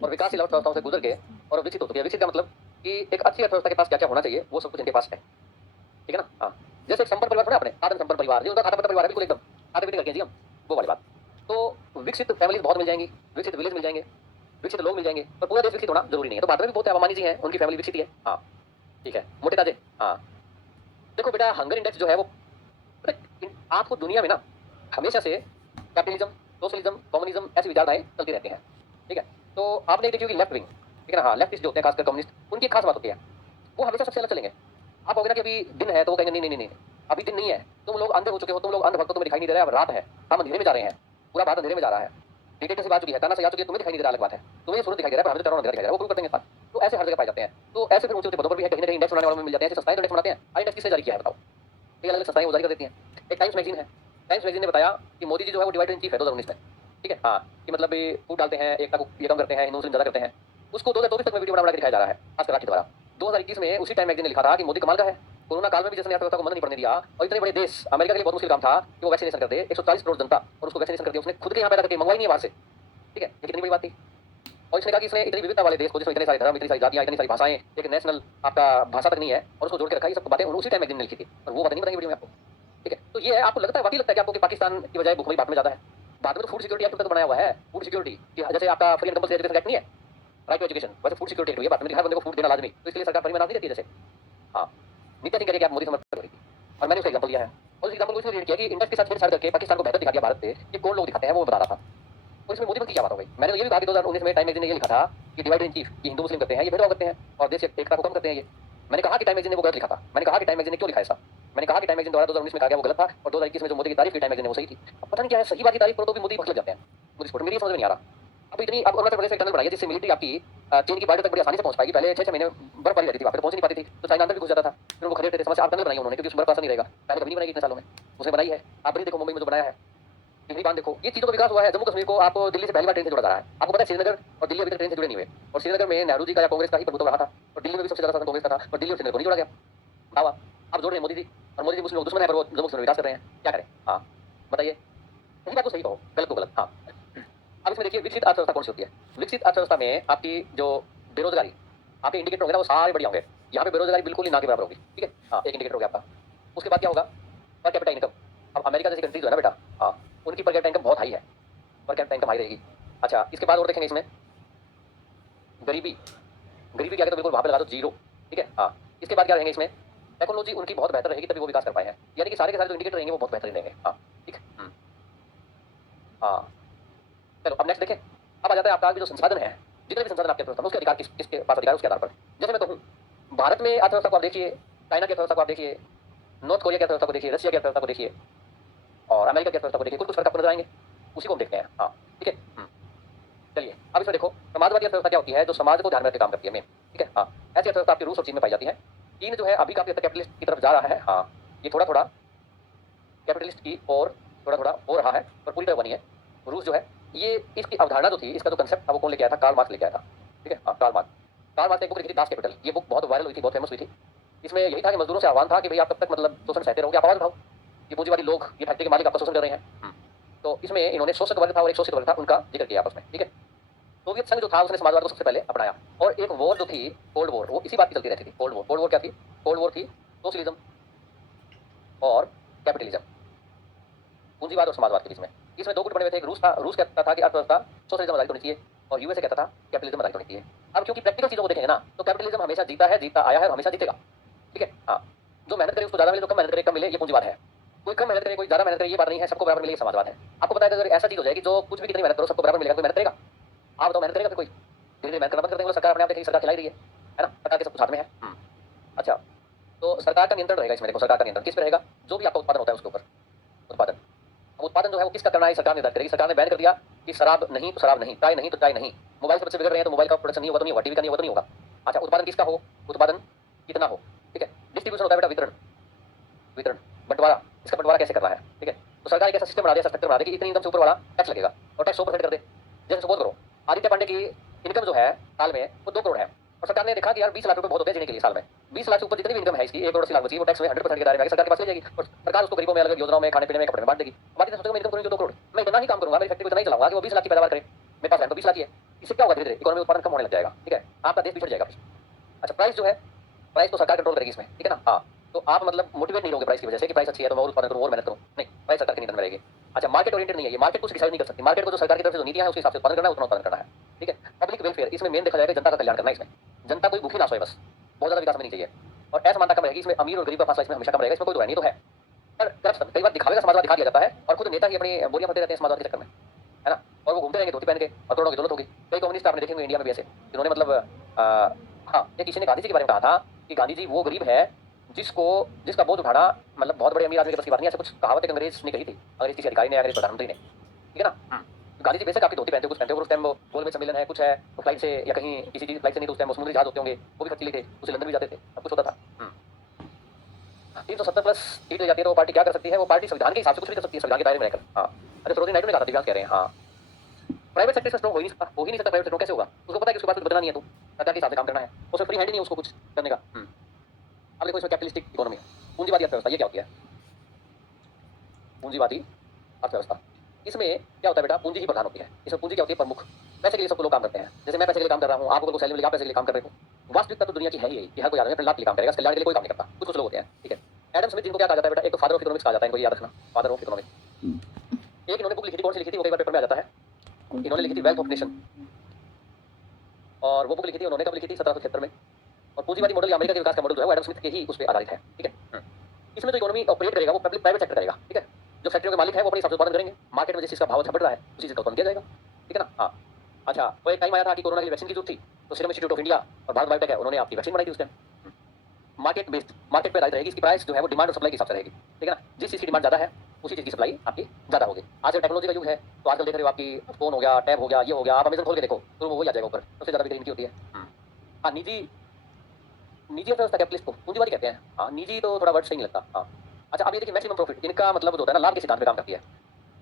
और विकासशील विकसित अर्थव्यवस्थाओं से गुजर के अर्थव्यवस्था. और विकसित हो चुकी है। विकसित का मतलब कि एक अच्छी अर्थव्यवस्था के पास क्या क्या होना चाहिए वो सब कुछ इनके पास है, ठीक है ना, हाँ। जैसे एक संपन्न परिवार सुना आपने, साधन संपन्न परिवार, जो उनका खाता पता परिवार है बिल्कुल एकदम, खाते पीते करके जी हम, वो वाली बात। तो विकसित फैमिलीज बहुत मिल जाएंगी, विकसित विलेज मिल जाएंगे, विकसित लोग मिल जाएंगे, पर पूरा देश विकसित होना जरूरी नहीं है। तो भारत में भी बहुत है, अमानी जी हैं उनकी फैमिली विकसित ही है, हाँ ठीक है, मोटे ताजे, हाँ। देखो बेटा, हंगर इंडेक्स जो है वो आपको दुनिया में ना हमेशा से कैपिटलिज्म, सोशलिज्म, कम्युनिज्म ऐसी विचारधाराएं चलती रहती हैं, ठीक है। तो आपने देखी होगी लेफ्ट विंग, ठीक है ना, हाँ लेफ्टिस्ट जो होते हैं खासकर कम्युनिस्ट, उनकी एक खास बात होती है, वो हमेशा सबसे अलग चलेंगे। आप कहोगे ना कि अभी दिन है तो वो कहेंगे नहीं नहीं नहीं नहीं, अभी दिन नहीं है, तुम लोग अंधे हो चुके हो, तुम लोग अंधभक्त हो, तुम्हें दिखाई नहीं दे रहा है, अब रात है, हम अंधेरे में जा रहे हैं, पूरा भारत अंधेरे में जा रहा है, डिक्टेटरशिप आ चुकी है, तानाशाही आ चुकी है, तुम्हें दिखाई नहीं दे रहा, अलग बात है। तुम्हें ये सूरज दिखाई दे रहा है पर हमें तो चारों अंधेरा दिखाई दे रहा है, वो प्रूव करते हैं। तो ऐसे हर जगह पाए जाते हैं। तो ऐसे फिर ऊंचे ऊंचे पदों पर भी है, कहीं ना कहीं इंडेक्स बनाने वालों में मिल जाते हैं। ऐसे संस्थाएं जो इंडेक्स बनाते हैं, इंडेक्स किसने जारी किया है बताओ, ये अलग अलग संस्थाएं वो जारी कर देती हैं। एक टाइम्स मैगजीन है, टाइम्स मैगजीन ने बताया कि मोदी जी जो है वो डिवाइडर इन चीफ है 2019 में, ठीक है, हाँ। कि मतलब ये फूट डालते हैं, एकता को ये कम करते हैं, हिंदू मुस्लिम ज्यादा करते हैं। उसको 2024 तक में वीडियो बना के दिखाया जा रहा है खासकर राखी द्वारा। 2021 में उसी टाइम मैगजीन ने लिखा था कि मोदी कमाल का है, कोरोना काल में भी जिसने अर्थव्यवस्था को मंद नहीं पड़ने दिया, और इतने बड़े देश अमेरिका के लिए बहुत मुश्किल काम था कि वो वैक्सीनेशन कर दे 140 करोड़ जनता, और उसको वैक्सीनेशन कर दिया उसने, खुद के यहाँ पैदा करके मंगवाई नहीं है बाहर से, ठीक है, ये कितनी बड़ी बात थी। और इसने कहा कि इसने इतनी विविधता वाले देश को, जिसमें इतने सारे धर्म, इतनी सारी जातियां, इतनी सारी भाषाएं, एक नेशनल आपका भाषा तक नहीं है, और उसको जोड़ के रखा। ये सब बातें उसी टाइम मैगजीन ने लिखी थी, और वो बातें नहीं बताएंगे वीडियो में आपको, ठीक है। तो ये है, आपको लगता है, वाकई लगता है कि आपको कि पाकिस्तान की बजाय भुखमरी भारत में ज्यादा है। भारत में तो फूड सिक्योरिटी एक्ट तो बनाया हुआ है, फूड सिक्योरिटी, जैसे आपका free and compulsory education act नहीं है, राइट टू एजुकेशन, वैसे फूड सिक्योरिटी एक्ट हुई है भारत में, हर बंदे को फूड देना लाजमी। तो इसके लिए सरकार फ्री में अनाज नहीं देती है जैसे, हाँ। नित्या सिंह कह रही है कि आप मोदी समर्थन करेगी, और मैंने उसका एग्जाम्पल लिया है, और उस एग्जाम्पल को इसलिए किया कि इंडेक्स के साथ छेड़छाड़ करके पाकिस्तान को बेहतर दिखा दिया भारत से, ये कौन लोग दिखाते हैं वो बता रहा था। और इसमें मोदी की क्या बात हो गई। मैंने तो ये भी कहा कि 2019 में टाइम मैगजीन ने ये लिखा था कि डिवाइडर इन चीफ, ये हिंदू मुस्लिम करते हैं, ये भेदभाव करते हैं और देश की एकता को कम करते हैं। ये मैंने कहा कि टाइम मैगजीन ने वो गलत लिखा था। मैंने कहा कि टाइम मैगजीन ने क्यों लिखा ऐसा, मैंने कहा कि टाइम मैगजीन द्वारा 2019 में कहा गया वो गलत था, और 2021 में जो मोदी की तारीफ की टाइम मैगजीन ने वो सही थी। अब पता नहीं क्या है, सही बात की तारीफ करो तो भी मोदी बखल जाते हैं, मोदी सपोर्ट, मेरी समझ में नहीं आ रहा। अब इतनी, अब अरुणाचल प्रदेश में टनल बनाई है जिससे मिलिट्री आपकी चीन की बॉर्डर तक बड़ी आसानी से पहुंच पाएगी। पहले 6-6 महीने बर्फ वाली रहती थी, वहाँ पे पहुंच नहीं पाती थी, तो चाइना अंदर भी घुस जाता था, फिर वो खरीदते थे। समस्या आप टनल बनाई उन्होंने, क्योंकि उस बर्फ आसा नहीं रहेगा, पहले कभी नहीं बनाई इतने सालों में, उसे बनाई है। आप भी देखो मुंबई में जो बनाया है, दिल्ली बांध देखो, ये चीजों का विकास हुआ है। जम्मू कश्मीर को आप दिल्ली से पहली बार ट्रेन से जोड़ा जा रहा है। आपको पता है श्रीनगर और दिल्ली अभी तक ट्रेन से जुड़े नहीं हुए, और श्रीनगर में नेहरू जी का या कांग्रेस का ही प्रभुत्व रहा था, और दिल्ली में भी सबसे ज्यादा शासन कांग्रेस का था, और दिल्ली और श्रीनगर को नहीं जोड़ा गया। बताओ आप जोड़ रहे हैं मोदी जी, और मोदी जी मुस्लिम लोग दुश्मन है, पर वो जम्मू कश्मीर विकास कर रहे हैं, क्या करें, हाँ बताइए। सही बात को सही कहो, गलत को गलत, हाँ। अब इसमें देखिए विकसित अर्थव्यवस्था कौन सी होती है। विकसित अर्थव्यवस्था में आपकी जो बेरोजगारी, आपके इंडिकेटर होंगे ना वो सारे बढ़िया होंगे। यहाँ पे बेरोजगारी बिल्कुल ही ना के बराबर होगी, ठीक है, हाँ एक इंडिकेटर हो गया आपका। उसके बाद क्या होगा, पर कैपिटा इनकम। अब अमेरिका जैसी कंट्री जो है ना बेटा, हाँ उनकी पर कैपिटा इनकम बहुत हाई है, पर कैपिटा इनकम हाई रहेगी। अच्छा, इसके बाद और देखेंगे इसमें गरीबी, गरीबी क्या है तो बिल्कुल वहाँ पे लगा दो 0, ठीक है, हाँ। इसके बाद क्या रहेंगे इसमें, टेक्नोलॉजी उनकी बहुत बेहतर रहेगी तभी वो विकास कर पाए हैं, यानी कि सारे के सारे जो इंडिकेटर रहेंगे वो बहुत बेहतरीन रहेंगे, हाँ ठीक है, हाँ। चलो अब नेक्स्ट देखें। अब आ जाता है आपका जो संसाधन है, जितने भी संसाधन आपके पास उसके अधिकार किसके पास अधिकार है, उसके आधार पर। जैसे मैं कहूँ भारत में अर्थव्यवस्था को आप देखिए, चाइना की अर्थव्यवस्था को आप देखिए, नॉर्थ कोरिया की अर्थव्यवस्था को देखिए, रशिया की अर्थव्यवस्था को देखिए, और अमेरिका की अर्थव्यवस्था को देखिए, कुछ कुछ फर्क आपको नजर आएंगे, उसी को हम देखते हैं, हाँ ठीक है। चलिए अब इसमें देखो समाजवादी अर्थव्यवस्था क्या होती है, जो समाज को ध्यान में रख के काम करती है मेन, ठीक है, हाँ। ऐसी अर्थव्यवस्था आपकी रूस और चीन में पाई जाती है। चीन जो है अभी काफी कैपिटलिस्ट की तरफ जा रहा है, हाँ ये थोड़ा थोड़ा कैपिटलिस्ट की और थोड़ा थोड़ा हो रहा है, पर पूरी तरह बनी है। रूस जो है ये इसकी अवधारणा जो थी, इसका जो कंसेप्ट था वो कौन लेके आया था? कार्ल मार्क्स लेके आया था। ठीक है, हाँ, कार्ल मार्क्स। कार्ल मार्क्स ने एक बुक लिखी थी, डास कैपिटल। ये बुक बहुत वायरल हुई थी, बहुत फेमस हुई थी। इसमें यही था कि मजदूरों से आह्वान था कि भाई आप कब तक मतलब शोषण सहते रहोगे, आप आवाज उठाओ। ये पूंजीवादी लोग, ये फैक्ट्री के मालिक आपका शोषण कर रहे हैं। तो इसमें इन्होंने शोषक वर्ग था और एक शोषित वर्ग था, उनका जिक्र किया आपस में। ठीक है, सोवियत संघ जो था उसने समाजवाद को सबसे पहले अपनाया। और एक वॉर जो थी, कोल्ड वॉर, वो इसी बात की चलती रहती थी। कोल्ड वॉर, कोल्ड वॉर क्या थी? कोल्ड वॉर थी सोशलिज्म और कैपिटलिज्म, पूंजीवाद और समाजवाद के बीच में। इसमें दो गुट बने हुए थे। एक रूस था, रूस कहता था कि अर्थव्यवस्था सोशलिज्म आधारित होनी चाहिए, और यूएसए कहता था कैपिटलिज्म आधारित होनी चाहिए। अब क्योंकि प्रैक्टिकल चीजों को देखेंगे ना, तो कैपिटलिज्म हमेशा जीता है, जीता आया है और हमेशा जीतेगा। ठीक है, हाँ, जो मेहनत करे उसको ज्यादा मिले, जो कम मेहनत करे कम मिले, ये पूंजीवाद है। कोई कम मेहनत करे, कोई ज्यादा मेहनत करे, ये बात नहीं है, सबको बराबर मिले, ये समाजवाद है। आपको पता है कि अगर ऐसा चीज हो जाए कि जो कुछ भी कितनी मेहनत करो सबको बराबर मिलेगा, कोई मेहनत करेगा? आप बताओ, मेहनत करेगा फिर कोई? धीरे धीरे मेहनत करना बंद कर देंगे, सरकार अपने आप देखेगी, सरकार खिलाई रही है ना, सरकार के सब कुछ हाथ में है। अच्छा, तो सरकार का नियंत्रण रहेगा इसमें। देखो, सरकार का नियंत्रण किस पे रहेगा? जो भी आपका उत्पादन होता है उसके ऊपर, उत्पादन। अब उत्पादन जो है वो किसका करना है, सरकार निर्धारित करेगी। सरकार ने बैन कर दिया कि शराब नहीं तो शराब नहीं, चाय नहीं तो चाय नहीं, मोबाइल से बच्चे बिगड़ रहे हैं तो मोबाइल का प्रोडक्शन नहीं होगा तो नहीं होगा, टीवी का नहीं होगा तो नहीं होगा। अच्छा, उत्पादन किसका हो? उत्पादन कितना हो? ठीक है, डिस्ट्रीब्यूशन होता है बेटा, वितरण, वितरण, बंटवारा। इसका बंटवारा कैसे करना है? ठीक है, तो सरकार एक ऐसा सिस्टम बना दे, ऐसा स्ट्रक्चर बना दे कि इतनी इनकम से ऊपर वाला टैक्स लगेगा, और टैक्स 100% कर दे। जैसे सपोज करो, आदित्य पांडे की इनकम जो है साल में वो 2 करोड़ है, और सरकार ने देखा कि यार 20 लाख रुपए बहुत होते हैं जीने के लिए साल में। 20 लाख से ऊपर जितनी भी इनकम है इसकी, 1 करोड़ 80 लाख बची, वो टैक्स में 100% के दायरे में आएगी, सरकार के पास ले जाएगी, और सरकार उसको गरीबों में, अलग योजनाओं में, खाने पीने में, कपड़े में बांट देगी। बाकी सोचेगा मैं इनकम करूंगी 2 करोड़, मैं इतना ही काम करूंगा, मेरी फैक्ट्री को इतना ही चलाऊंगा कि वो 20 लाख की पैदावार करे, मेरे पास तो 20 लाख ही है। इससे क्या होगा? धीरे धीरे इकोनॉमी उत्पादन कम होने लग जाएगा। ठीक है, आपका देश पिछड़ जाएगा। अच्छा, प्राइस जो है, प्राइस तो सरकार कंट्रोल करेगी इसमें। ठीक है ना, हाँ, तो आप मतलब मोटिवेट नहीं होगे प्राइस की वजह से कि प्राइस अच्छी है तो मैं और उत्पादन करूँ और मेहनत करूँ, नहीं, प्राइस सरकार के नियंत्रण में रहेगी। अच्छा, मार्केट ओरिएंटेड नहीं है ये, मार्केट कुछ डिसाइड नहीं कर सकती। मार्केट को जो सरकार की तरफ से जो नीतियां हैं उसके हिसाब से उत्पादन करना है, उतना उत्पादन करना है। ठीक है, पब्लिक वेलफेयर, इसमें मेन देखा जाएगा जनता का कल्याण करना है। इसमें जनता कोई भूखी ना सोए, बस बहुत ज्यादा विकास में नहीं चाहिए, और असमानता कम रहेगी इसमें, अमीर और गरीब का फासला इसमें हमेशा कम रहेगा, इसमें कोई दो नहीं तो है। पर करप्शन, कई बार दिखावे का समाजवाद दिखा दिया जाता है, और खुद नेता ही अपनी बोरियां भरते रहते हैं समाजवाद के चक्कर में, है ना, और वो घूमते रहेंगे धोती पहन के, और करोड़ों की दौलत होगी। कई कम्युनिस्ट आपने देखे होंगे इंडिया में भी ऐसे, जिन्होंने मतलब हाँ, एक किसी ने गांधी जी के बारे में कहा था कि गांधी जी वो गरीब है जिसका बोझ उठाना मतलब बहुत बड़े अमीर आदमी के बस की बात नहीं है। ऐसे कुछ कहावत एक अंग्रेज ने कही थी, अंग्रेज किसी अधिकारी ने, अंग्रेज प्रधानमंत्री ने। ठीक है ना, गांधी जी बेशक आपकी धोती पहनते हो, कुछ पहनते हो, उस टाइम गोल में सम्मेलन है, कुछ है, तो फ्लाइट से या कहीं किसी चीज फ्लाइट से नहीं तो उस टाइम समुद्री जहाज होते होंगे, वो भी खर्चीले थे, उसे लंदन भी जाते थे, सब कुछ होता था। 370+ सीट ले जाती है तो वो पार्टी क्या कर सकती है? वो पार्टी संविधान के हिसाब से कुछ भी कर सकती है, संविधान के दायरे में रहकर। हाँ, अच्छा, सरोजिनी नायडू ने कहा था, दिव्यांग कह रहे हैं, हाँ, प्राइवेट सेक्टर से स्ट्रॉन्ग हो ही नहीं सकता, हो ही नहीं सकता। प्राइवेट सेक्टर कैसे होगा? उसको पता है कि उसके पास कुछ बदलना नहीं है, तो सरकार के हिसाब से काम करना है, उसमें फ्री हैंड ही नहीं है उसको कुछ करने का। अब देखो, इसमें कैपिटलिस्टिक इकोनॉमी, पूंजीवादी अर्थव्यवस्था, ये क्या होती है? पूंजीवादी अर्थव्यवस्था, इसमें क्या होता है बेटा? पूंजी ही प्रधान होती है। इसमें पूंजी क्या होती है? प्रमुख। पैसे के लिए सबको लोग काम करते हैं, जैसे मैं पैसे के लिए काम कर रहा हूँ, आपको सैलरी मिलेगी, आप पैसे के लिए काम कर रहे हो। वास्तविकता तो दुनिया की है ही यही कि हर कोई आदमी अपने लाभ के लिए काम करेगा, कल्याण के लिए कोई काम नहीं करता। कुछ कुछ लोग होते हैं। ठीक है, एडम स्मिथ जिनको क्या कहा जाता है बेटा? एक तो फादर ऑफ इकोनॉमिक्स कहा जाता है, इनको याद रखना, फादर ऑफ इकोनॉमिक्स। एक इन्होंने बुक लिखी थी, कौन सी लिखी थी? वो कई बार पेपर में आ जाता है। इन्होंने लिखी थी वेल्थ ऑफ नेशन, और वो बुक लिखी थी उन्होंने कब लिखी थी? 1776 में। और पूंजीवादी मॉडल, अमेरिका के विकास का मॉडल जो है वो एडम स्मिथ के ही उस पर आधारित है। ठीक है, इसमें जो इकोनॉमी ऑपरेट करेगा वो पब्लिक प्राइवेट सेक्टर करेगा। ठीक है, जो फैक्ट्रियों के मालिक है वो अपने हिसाब से उत्पादन करेंगे, मार्केट में जिस चीज का भाव बढ़ रहा है उसी चीज का उत्पादन किया जाएगा। ठीक है ना, हाँ। अच्छा, वो एक टाइम आया था कि कोरोना की वैक्सीन की जरूरत थी, तो सीरम इंस्टीट्यूट ऑफ इंडिया और भारत बायोटेक है, उन्होंने आपकी वैक्सीन बनाई थी उस टाइम। मार्केट बेस्ड, मार्केट पे आधारित रहेगी, इसकी प्राइस जो है वो डिमांड और सप्लाई के हिसाब से रहेगी। ठीक है ना, जिस चीज की डिमांड ज्यादा है उसी चीज की सप्लाई आपकी ज्यादा होगी। आज टेक्नोलॉजी का युग है, तो आजकल देख रहे हो आपकी फोन हो गया, टैब हो गया, ये हो गया, आप अमेजन खोल के देखो तो वो आ जाएगा ऊपर, सबसे ज्यादा बिक्री इनकी होती है। हाँ, निजी निजी अर्थव्यवस्था कैपिटलिस्ट को पूंजीवादी कहते हैं। हाँ, निजी तो थोड़ा वर्ड सही नहीं लगता। हाँ, अच्छा, अब ये देखिए, मैक्सिमम प्रॉफिट, इनका मतलब जो होता है ना, लाभ के सिद्धांत पे काम करती है।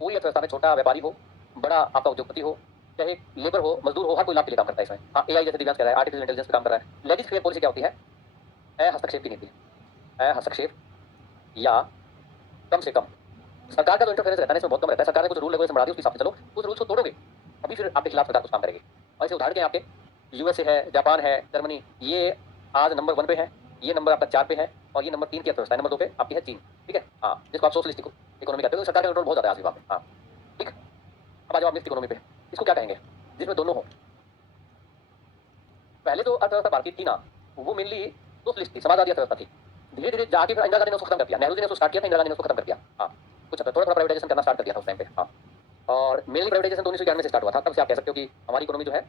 पूरी अर्थव्यवस्था में छोटा व्यापारी हो, बड़ा आपका उद्योगपति हो, चाहे लेबर हो, मजदूर हो, हर कोई लाभ के लिए काम करता है इसमें। हाँ, एआई जैसे दिव्यांग कह रहा है, आर्टिफिशियल इंटेलिजेंस पे काम कर रहा है। लेजिस्लेटिव पॉलिसी क्या होती है? हस्तक्षेप की नीति, हस्तक्षेप या कम से कम सरकार का जो इंटरफेरेंस रहता है इसमें बहुत कम रहता है। सरकार ने कुछ रूल रेगुलेशन बना दी, उसके हिसाब से चलो, उस रूल्स को तोड़ोगे अभी फिर आपके खिलाफ सरकार कुछ काम करेगी। और ऐसे उदाहरण के आपके यूएसए है, जापान है, जर्मनी, ये आज नंबर 1 पे है, ये नंबर आपका 4 पे है, और ये नंबर 3 की अर्थव्यवस्था है, नंबर 2 पे आपकी है चीन। ठीक है, हाँ, जिसको आप सोशलिस्ट इकोनॉमी कहते हो, सरकार का कंट्रोल बहुत ज्यादा है आज भी वहाँ पे। हाँ, ठीक। अब आ जाओ आप मिक्स्ड इकोनॉमी पे, इसको क्या कहेंगे? जिसमें दोनों हो। पहले जो अर्थव्यवस्था भारतीय थी ना, वो मेनली सोशलिस्ट थी, समाजवादी अर्थव्यवस्था थी। धीरे धीरे जाके फिर इंदिरा गांधी ने उसको खत्म कर दिया, नेहरू जी ने उसको स्टार्ट किया था, इंदिरा गांधी ने उसको खत्म कर दिया। हाँ, कुछ थोड़ा थोड़ा प्राइवेटाइजेशन करना स्टार्ट कर दिया था उस टाइम पे। हाँ, और मेनली प्राइवेटाइजेशन तो 1991 से स्टार्ट हुआ था, तब से आप कह सकते हो कि हमारी इकोनॉमी जो है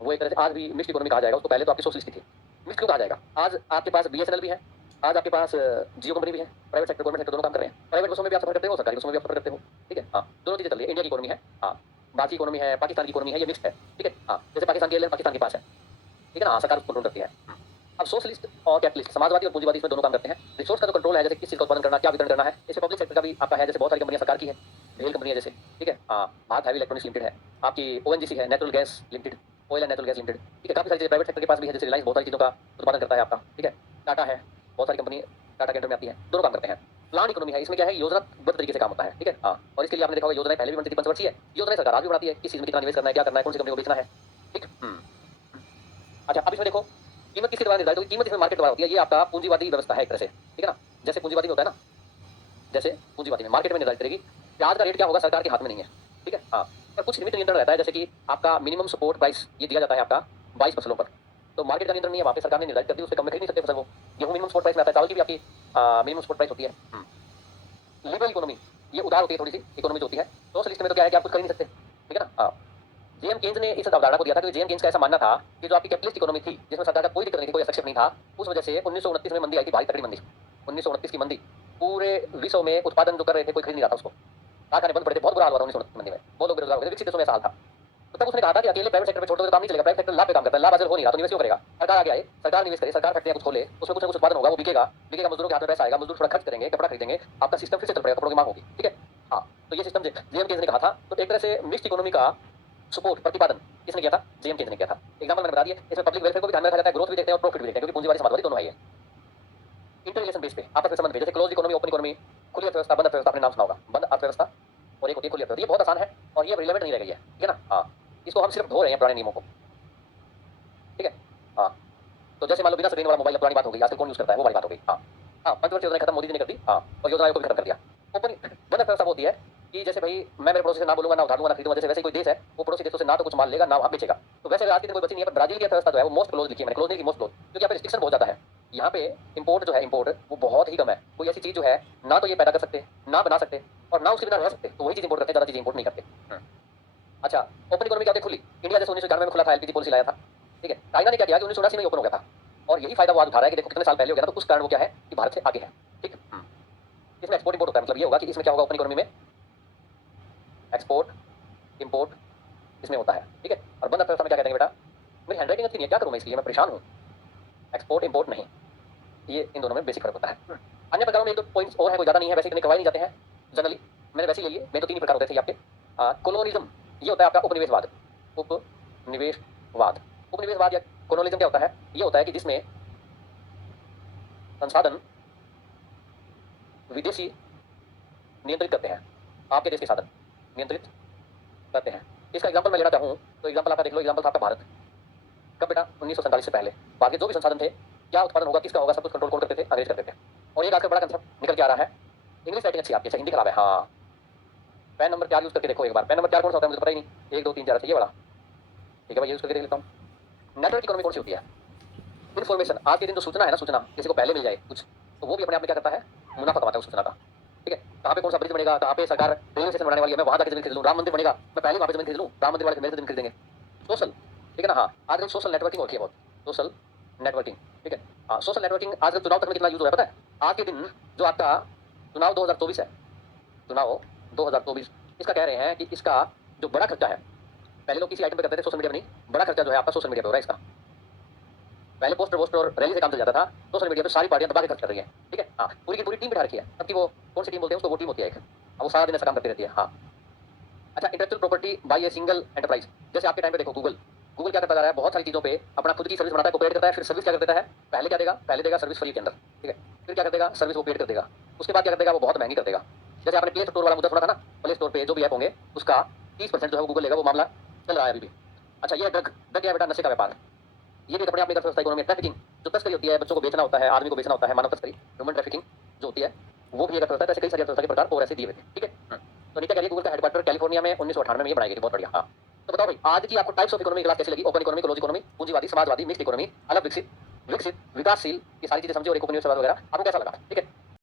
वो एक तरह से आज भी मिक्स्ड इकोनॉमी कहा जाएगा उसको। पहले तो आपकी सोशलिस्ट थी, मिक्स क्यों कहा जाएगा? आज आपके पास बीएसएनएल भी है, आज आपके पास जियो कंपनी भी है, प्राइवेट सेक्टर गवर्नमेंट सेक्टर दोनों काम कर रहे हैं। प्राइवेट बसों में भी आप सफर करते हो, सरकारी बसों में भी आप सफर करते हो। ठीक है, हाँ, दोनों चीजें चल रही है। इंडिया की इकोनॉमी है, हाँ, बाकी इकोनॉमी है, पाकिस्तान की इकोनॉमी है, ये मिक्स है। ठीक है, हाँ, जैसे पाकिस्तान की एयरलाइन पाकिस्तान के पास है। ठीक है ना, हाँ, सरकार उसको कंट्रोल करती है। अब सोशलिस्ट और कैपिटलिस्ट, समाजवादी और पूंजीवादी, इसमें दोनों काम करते हैं। रिसोर्स का जो कंट्रोल है, जैसे किस चीज का उत्पादन करना, क्या वितरण करना है, इसमें पब्लिक सेक्टर का भी आपका है, जैसे बहुत सारी कंपनियां सरकार की है। रेल कंपनी है जैसे, ठीक है, हाँ, भारत हैवी इलेक्ट्रॉनिक्स लिमिटेड है, आपकी ओएनजीसी है, natural gas limited, oil and natural gas limited, ठीक है, काफ़ी सारी चीज़ें प्राइवेट सेक्टर के पास भी है, जैसे रिलायंस बहुत सारी चीज़ों का उत्पादन करता है आपका, ठीक है, टाटा है, बहुत सारी कंपनी टाटा के अंडर में आती है, दोनों काम करते हैं। प्लान इकोनॉमी है, इसमें क्या है, योजनाबद्ध तरीके से काम होता है, ठीक है, हाँ, और इसके लिए आपने देखा होगा योजनाएं पहले भी बनती थी, पंचवर्षीय है, योजनाएं सरकार आज भी बनाती है, किस चीज़ में कितना निवेश करना है, क्या करना है, कौन सी कंपनी को बेचना है, ठीक। अच्छा, अब इसमें देखो कीमत किसके द्वारा निर्धारित होगी, कीमत इसमें मार्केट द्वारा होती है, ये आपका पूंजीवादी व्यवस्था है एक तरह से, ठीक है ना, जैसे पूंजीवादी में होता है ना, जैसे पूंजीवादी में मार्केट में निर्धारित करेगी, प्याज का रेट क्या होगा सरकार के हाथ में नहीं है, ठीक है, हाँ, पर कुछ लिमिट नियंत्रण रहता है, जैसे कि आपका मिनिमम सपोर्ट प्राइस ये दिया जाता है आपका 22 फसलों पर, तो मार्केट का नियंत्रण नहीं है, वहाँ पे सरकार ने निर्धारित कर दी, उससे कम में खरीद नहीं सकते फसल वो, गेहूं मिनिमम सपोर्ट प्राइस में आता है, चावल की भी आपकी मिनिमम सपोर्ट प्राइस होती है। लिबरल इकोनॉमी ये उदार होती है, थोड़ी सी इकोनॉमी जो होती है, सोशलिस्ट में तो क्या है कि आप कुछ कर ही नहीं सकते, ठीक है ना, हाँ। जेएम केन्स ने इस अवधारणा को दिया था, कि जेएम केन्स का ऐसा मानना था कि जो आपकी कैपिटलिस्ट इकोनॉमी थी, जिसमें सरकार का कोई दिक्कत नहीं थी, कोई हस्तक्षेप नहीं था, उस वजह से 1929 में मंदी आई थी, भारी तगड़ी मंदी, 1929 की मंदी, पूरे विश्व में उत्पादन जो कर रहे थे कोई खरीद नहीं रहा था उसको, कारखाने बंद पड़े थे, बहुत बुरा हाल हुआ था 1929 मंदी में, बहुत लोग बेरोजगार हो गए थे, विकसित देशों में ऐसा हाल था। तो तब उसने कहा था कि अकेले प्राइवेट सेक्टर पे छोड़ दो तो काम नहीं चलेगा, प्राइवेट सेक्टर लाभ पे काम करता है, लाभ हासिल हो नहीं रहा तो निवेश क्यों करेगा, सरकार आगे आए, सरकार निवेश करे, सरकार फैक्ट्रियां कुछ खोले, उसमें कुछ ना कुछ उत्पादन होगा, वो बिकेगा, बिकेगा, मजदूरों के हाथ में पैसा आएगा, मजदूर थोड़ा खर्च करेंगे, कपड़ा खरीदेंगे, आपका सिस्टम फिर से चल पड़ेगा, कपड़ों की मांग होगी, ठीक है, हाँ, तो ये सिस्टम जेएम केन्स ने कहा था। तो एक तरह से मिक्स्ड इकोनॉमी का सपोर्ट प्रतिपादन किसने किया था, जेएम केन्स ने किया था। एग्जांपल मैंने बता दिया, इसमें पब्लिक वेलफेयर को भी ध्यान में रखा जाता है, ग्रोथ भी देखते हैं और प्रॉफिट भी देखते हैं, क्योंकि पूंजीवादी समाजवादी दोनों है ये। इंटर रिलेशन बेस पे आपस में संबंध पे, जैसे क्लोज इकोनॉमी, ओपन इकोनॉमी, खुली अर्थव्यवस्था, बंद अर्थव्यवस्था, आपने नाम सुना होगा, बंद अर्थव्यवस्था और एक होती है खुली अर्थव्यवस्था, ये बहुत आसान है और ये रिलेवेंट नहीं रह गई है, ठीक है ना, हाँ, इसको हम सिर्फ धो रहे हैं पुराने नियमों को, ठीक है, हाँ। तो जैसे मान लो बिना स्क्रीन वाला मोबाइल, पुरानी बात हो गई, आजकल कौन यूज करता है, वो वाली बात हो गई, हाँ, हाँ, पंचवर्षीय योजना खत्म, मोदी जी ने कर दी, हाँ, और योजना को भी खत्म कर दिया। ओपन बंद अर्थव्यवस्था होती है कि जैसे भाई मैं मेरे पड़ोसी से ना बोलूंगा, ना उधार लूंगा, ना खरीदूंगा, जैसे वैसे कोई देश है वो पड़ोसी देशों से ना तो कुछ माल लेगा, ना वहाँ बेचेगा, तो वैसे आज की दिन कोई बची नहीं है, पर ब्राजील की अर्थव्यवस्था जो है वो मोस्ट क्लोज लिखी है मैंने, क्लोज नहीं की मोस्ट क्लोज, क्योंकि यहाँ पे रिस्ट्रिक्शन बहुत ज्यादा है, यहाँ पे इंपोर्ट जो है, इंपोर्ट वो बहुत ही कम है, कोई ऐसी चीज जो है ना तो ये पैदा कर सकते, ना बना सकते और ना उसके बिना रह सकते, तो वही चीज इंपोर्ट करते हैं, ज्यादा चीज इंपोर्ट नहीं करते। अच्छा, ओपन इकोनॉमी क्या होती है, खुली, इंडिया जैसे 1991 में खुला था, एलपीजी पॉलिसी लाया था, ठीक है, चाइना ने क्या किया कि 1979 में ओपन हो गया था, और यही फायदा वो आज उठा रहा है कि देखो कितने साल पहले हो गया था, तो उस कारण वो क्या है कि भारत से आगे है, ठीक। इसमें एक्सपोर्ट इंपोर्ट होता है, मतलब ये होगा कि इसमें क्या होगा, ओपन इकोनॉमी में एक्सपोर्ट इंपोर्ट इसमें होता है, ठीक है, और बंद अर्थव्यवस्था में क्या कहते हैं बेटा, मेरी हैंडराइटिंग अच्छी नहीं है, क्या करूँ मैं इसके लिए, मैं परेशान हूँ, एक्सपोर्ट इंपोर्ट नहीं, ये इन दोनों में बेसिक फर्क होता है। अन्य प्रकारों में एक दो पॉइंट्स और है, कोई ज़्यादा नहीं है, वैसे इतने करवाए नहीं जाते हैं जनरली, मैंने वैसे ही ले लिए, मैं तो 3 ही प्रकार होते थे आपके। कोलोनिज्म ये होता है आपका उपनिवेशवाद, उपनिवेशवाद, उपनिवेशवाद या कोलोनिज्म क्या होता है, ये होता है कि जिसमें संसाधन विदेशी नियंत्रित करते हैं, आपके देश के साधन नियंत्रित करते हैं। इसका एग्जांपल मैं लेना चाहूँ तो एग्जांपल आपका देख लो, एग्जांपल था आपका भारत, कब बेटा 1947 से पहले भारत के जो भी संसाधन थे, क्या उत्पादन होगा, किसका होगा, सब कुछ कंट्रोल कौन करते थे, अंग्रेज करते थे। और एक आजकल बड़ा कंसेप्ट निकल के आ रहा है, इंग्लिश राइटिंग अच्छी आपकी, अच्छा हिंदी खराब है, हाँ, पेन नंबर 4 यूज करके देखो एक बार, पेन नंबर 4 कौन सा होता है मुझे पता ही नहीं, 1 2 3 4 अच्छा ये वाला, ठीक है भाई, यूज करके देख लेता हूँ। नेटवर्क इकोनॉमी कौन सी होती है, इन्फॉर्मेशन, आज के दिन जो सूचना है ना, सूचना किसी को पहले मिल जाए कुछ, तो वो भी अपने आप में क्या करता है, मुनाफा कमाता है उस सूचना का, ठीक है, कहाँ पे कौन सा ब्रिज बनेगा, कहाँ पे सरकार रेलवे स्टेशन बनाने वाली है, मैं वहाँ जाकर जमीन खरीद लूँ, राम मंदिर बनेगा, मैं पहले वहाँ पे जमीन खरीद लूँ, राम मंदिर वाले मेरे से जमीन खरीदेंगे, सोशल, ठीक है ना, हाँ, आजकल सोशल नेटवर्किंग होती है बहुत, सोशल नेटवर्किंग, ठीक है, हाँ, सोशल नेटवर्किंग आजकल चुनाव तक में कितना यूज हो रहा है पता है, आज के दिन जो आपका चुनाव 2024 है, चुनाव 2024, इसका कह रहे हैं कि इसका जो बड़ा खर्चा है, पहले लोग किसी आइटम पे करते थे, सोशल मीडिया में नहीं, बड़ा खर्चा जो है आपका सोशल मीडिया पे हो रहा है इसका, पहले पोस्टर वोस्टर और रैली से काम चल जाता था, सोशल मीडिया पे सारी पार्टियां दबा के खर्च कर रही है, ठीक है, हाँ, पूरी की पूरी टीम बिठा रखी है, अब की वो कौन सी टीम बोलते हैं उसको, वो टीम होती है एक, वो सारा दिन ऐसा काम करती रहती है, हाँ। अच्छा, intellectual property bye a single enterprise, जैसे आपके टाइम पे देखो गूगल, गूगल क्या करता जा रहा है, बहुत सारी चीज़ों पे अपना खुद की सर्विस बनाता है, को पेड करता है, फिर सर्विस क्या कर देता है, पहले क्या देगा, पहले देगा सर्विस फ्री के अंदर, ठीक है, फिर क्या कर देगा, सर्विस वो पेड कर देगा, उसके बाद क्या कर देगा, वो बहुत महंगी कर देगा। जैसे आपने प्ले स्टोर वाला मुद्दा सुना था ना, प्ले स्टोर पे जो भी ऐप होंगे उसका 30% जो है वो गूगल लेगा, वो मामला चल रहा है अभी भी। अच्छा, ये ड्रग क्या है बेटा, नशे का व्यापार, ये भी अपने आप में अर्थव्यवस्था इकोनॉमी में, ट्रैफिकिंग जो तस्करी होती है, बच्चों को बेचना होता है, आदमी को बेचना होता है, मानव तस्करी, ह्यूमन ट्रैफिकिंग जो होती है वो भी एक अर्थव्यवस्था है, ऐसे कई सारी अर्थव्यवस्था के प्रकार और ऐसे दिए हुए थे, ठीक है। तो नीचे कह रही है गूगल का हेडक्वार्टर कैलिफोर्निया में 1998 में ये बनाई गई थी, बहुत बढ़िया, हाँ। तो बताओ भाई, आज की आपको टाइप्स ऑफ इकोनॉमी क्लास कैसी लगी, ओपन इकोनॉमी, क्लोज इकोनॉमी, पूंजीवादी, समाजवादी, मिक्स्ड इकोनॉमी, अलग विकसित, विकसित, विकासशील, ये सारी चीजें समझी, और एक उपनिवेशवाद वगैरह आपको कैसा लगा, ठीक है।